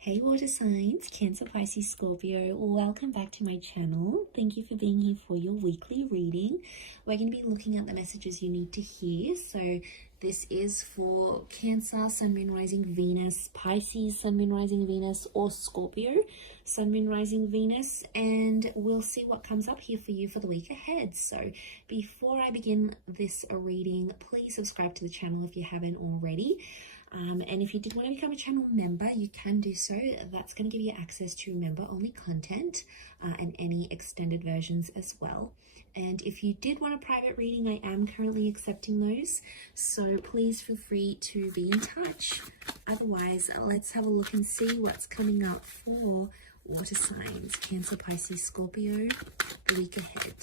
Hey water signs, Cancer, Pisces, Scorpio, welcome back to my channel. Thank you for being here for your weekly reading. We're going to be looking at the messages you need to hear. So this is for Cancer, Sun, Moon, Rising, Venus, Pisces, Sun, Moon, Rising, Venus, or Scorpio, Sun, Moon, Rising, Venus, and we'll see what comes up here for you for the week ahead. So before I begin this reading, please subscribe to the channel if you haven't already. And if you did want to become a channel member, you can do so. That's going to give you access to member-only content and any extended versions as well. And if you did want a private reading, I am currently accepting those. So please feel free to be in touch. Otherwise, let's have a look and see what's coming up for water signs, Cancer, Pisces, Scorpio, the week ahead.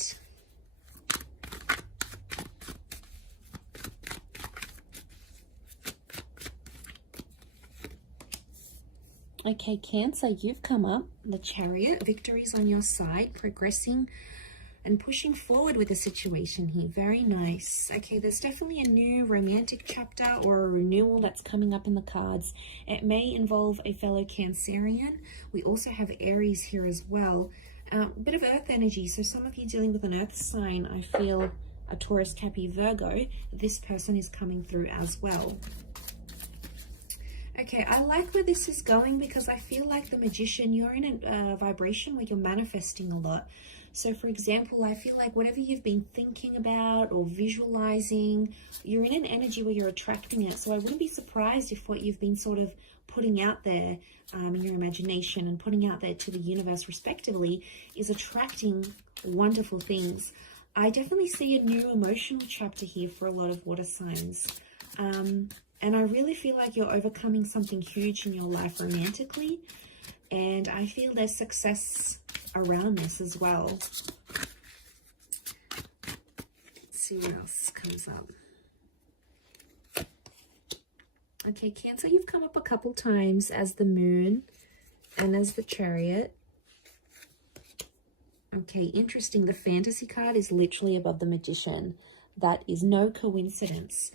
Okay, Cancer, you've come up, the Chariot, victories on your side, progressing and pushing forward with the situation here. Very nice. Okay, there's definitely a new romantic chapter or a renewal that's coming up in the cards. It may involve a fellow Cancerian. We also have Aries here as well. A bit of earth energy, so some of you dealing with an earth sign, I feel a Taurus, Capricorn, Virgo, this person is coming through as well. Okay, I like where this is going because I feel like the Magician, you're in a vibration where you're manifesting a lot. So for example, I feel like whatever you've been thinking about or visualizing, you're in an energy where you're attracting it. So I wouldn't be surprised if what you've been sort of putting out there in your imagination and putting out there to the universe respectively is attracting wonderful things. I definitely see a new emotional chapter here for a lot of water signs. And I really feel like you're overcoming something huge in your life romantically. And I feel there's success around this as well. Let's see what else comes up. Okay, Cancer, you've come up a couple times as the Moon and as the Chariot. Okay, interesting. The Fantasy card is literally above the Magician. That is no coincidence.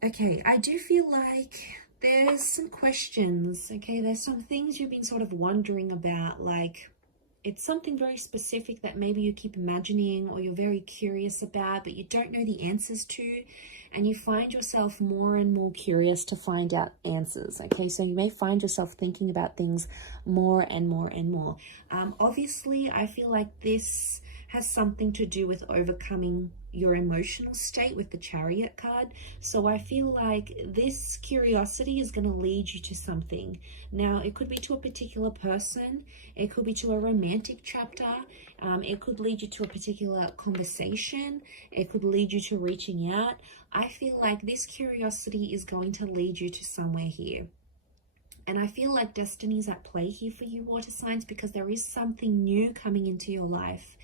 Okay, I do feel like there's some questions, okay? There's some things you've been sort of wondering about, like it's something very specific that maybe you keep imagining or you're very curious about, but you don't know the answers to, and you find yourself more and more curious to find out answers, okay? So you may find yourself thinking about things more and more and more. Obviously, I feel like this has something to do with overcoming your emotional state with the Chariot card. So I feel like this curiosity is going to lead you to something. Now, it could be to a particular person. It could be to a romantic chapter. It could lead you to a particular conversation. It could lead you to reaching out. I feel like this curiosity is going to lead you to somewhere here. And I feel like destiny is at play here for you, water signs, because there is something new coming into your life.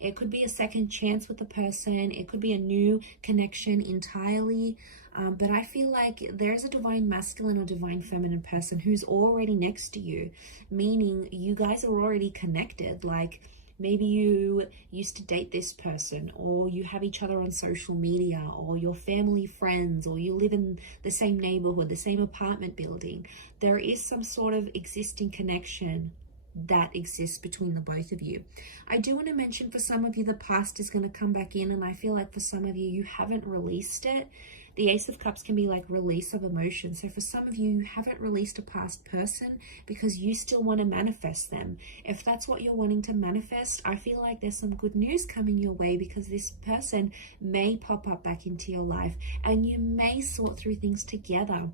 It could be a second chance with a person. It could be a new connection entirely. But I feel like there's a divine masculine or divine feminine person who's already next to you, meaning you guys are already connected. Like maybe you used to date this person, or you have each other on social media, or you're family friends, or you live in the same neighborhood, the same apartment building. There is some sort of existing connection that exists between the both of you. I do want to mention for some of you, the past is going to come back in, and I feel like for some of you, you haven't released it. The Ace of Cups can be like release of emotion. So for some of you, you haven't released a past person because you still want to manifest them. If that's what you're wanting to manifest, I feel like there's some good news coming your way because this person may pop up back into your life and you may sort through things together.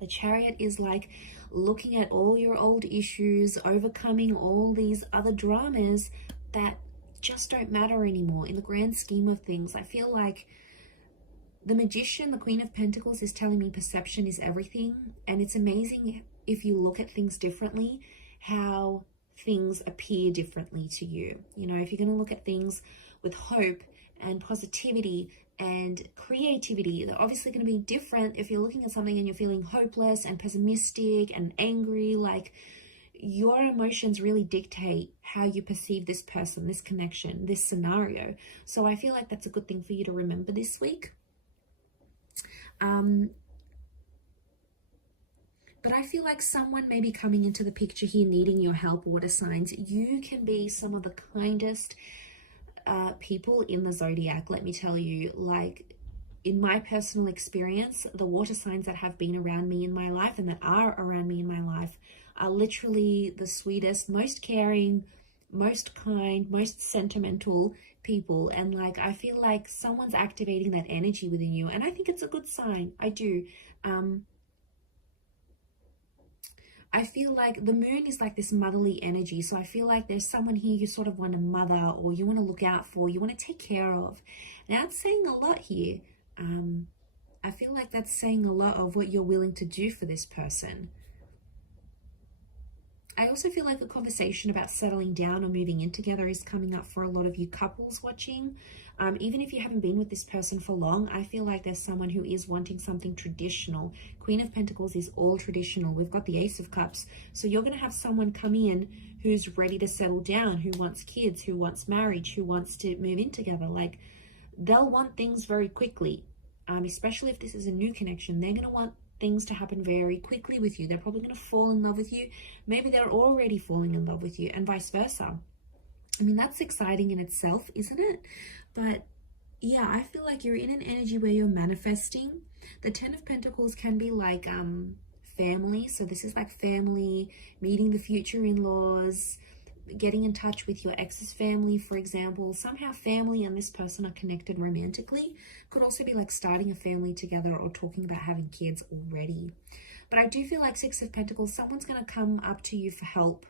The Chariot is like looking at all your old issues, overcoming all these other dramas that just don't matter anymore in the grand scheme of things. I feel like the Magician, the Queen of Pentacles, is telling me perception is everything. And it's amazing if you look at things differently, how things appear differently to you. You know, if you're going to look at things with hope and positivity and creativity, they're obviously going to be different if you're looking at something and you're feeling hopeless and pessimistic and angry. Like your emotions really dictate how you perceive this person, this connection, this scenario. So I feel like that's a good thing for you to remember this week. But I feel like someone may be coming into the picture here needing your help, water signs. You can be some of the kindest people in the zodiac, let me tell you. Like, in my personal experience, the water signs that have been around me in my life and that are around me in my life are literally the sweetest, most caring, most kind, most sentimental people. And like, I feel like someone's activating that energy within you, and I think it's a good sign. I do. I feel like the moon is like this motherly energy. So I feel like there's someone here you sort of want to mother, or you want to look out for, you want to take care of. Now it's saying a lot here. I feel like that's saying a lot of what you're willing to do for this person. I also feel like a conversation about settling down or moving in together is coming up for a lot of you couples watching. Even if you haven't been with this person for long, I feel like there's someone who is wanting something traditional. Queen of Pentacles is all traditional. We've got the Ace of Cups. So you're going to have someone come in who's ready to settle down, who wants kids, who wants marriage, who wants to move in together. Like, they'll want things very quickly, especially if this is a new connection. They're going to want things to happen very quickly with you. They're probably going to fall in love with you. Maybe they're already falling in love with you, and vice versa. I mean, that's exciting in itself, isn't it? But yeah, I feel like you're in an energy where you're manifesting. The Ten of Pentacles can be like family. So this is like family, meeting the future in-laws, getting in touch with your ex's family, for example. Somehow family and this person are connected romantically. Could also be like starting a family together or talking about having kids already. But I do feel like Six of Pentacles, someone's going to come up to you for help.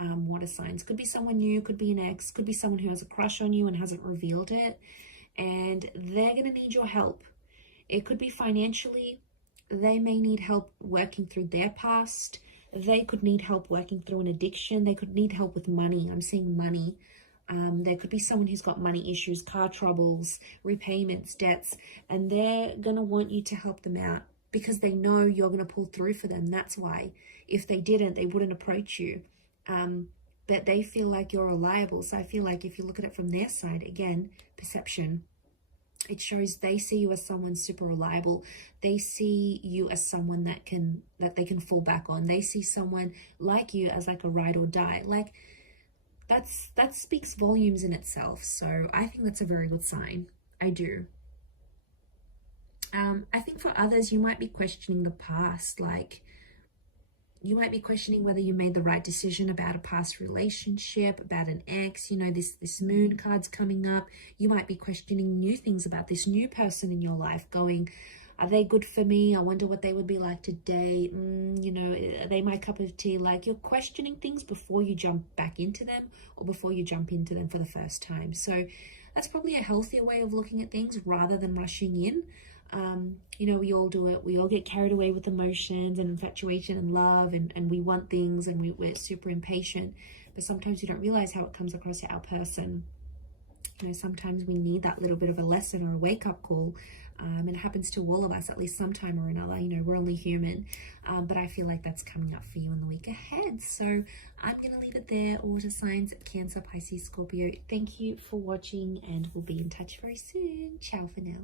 Water signs. Could be someone new, could be an ex, could be someone who has a crush on you and hasn't revealed it, and they're going to need your help. It could be financially. They may need help working through their past. They could need help working through an addiction. They could need help with money. I'm seeing money. There could be someone who's got money issues, car troubles, repayments, debts, and they're going to want you to help them out because they know you're going to pull through for them. That's why. If they didn't, they wouldn't approach you. But they feel like you're reliable. So I feel like if you look at it from their side, again, perception, it shows they see you as someone super reliable. They see you as someone that they can fall back on. They see someone like you as like a ride or die. Like, that speaks volumes in itself. So I think that's a very good sign. I do. I think for others, you might be questioning the past. Like, you might be questioning whether you made the right decision about a past relationship, about an ex. You know, this moon card's coming up. You might be questioning new things about this new person in your life, going, are they good for me? I wonder what they would be like to date. You know, are they my cup of tea? Like, you're questioning things before you jump back into them or before you jump into them for the first time. So that's probably a healthier way of looking at things rather than rushing in. You know, we all do it. We all get carried away with emotions and infatuation and love, and we want things, and we're super impatient. But sometimes we don't realize how it comes across to our person. You know, sometimes we need that little bit of a lesson or a wake-up call. And it happens to all of us at least sometime or another. You know, we're only human. But I feel like that's coming up for you in the week ahead. So I'm going to leave it there. Water signs, Cancer, Pisces, Scorpio. Thank you for watching, and we'll be in touch very soon. Ciao for now.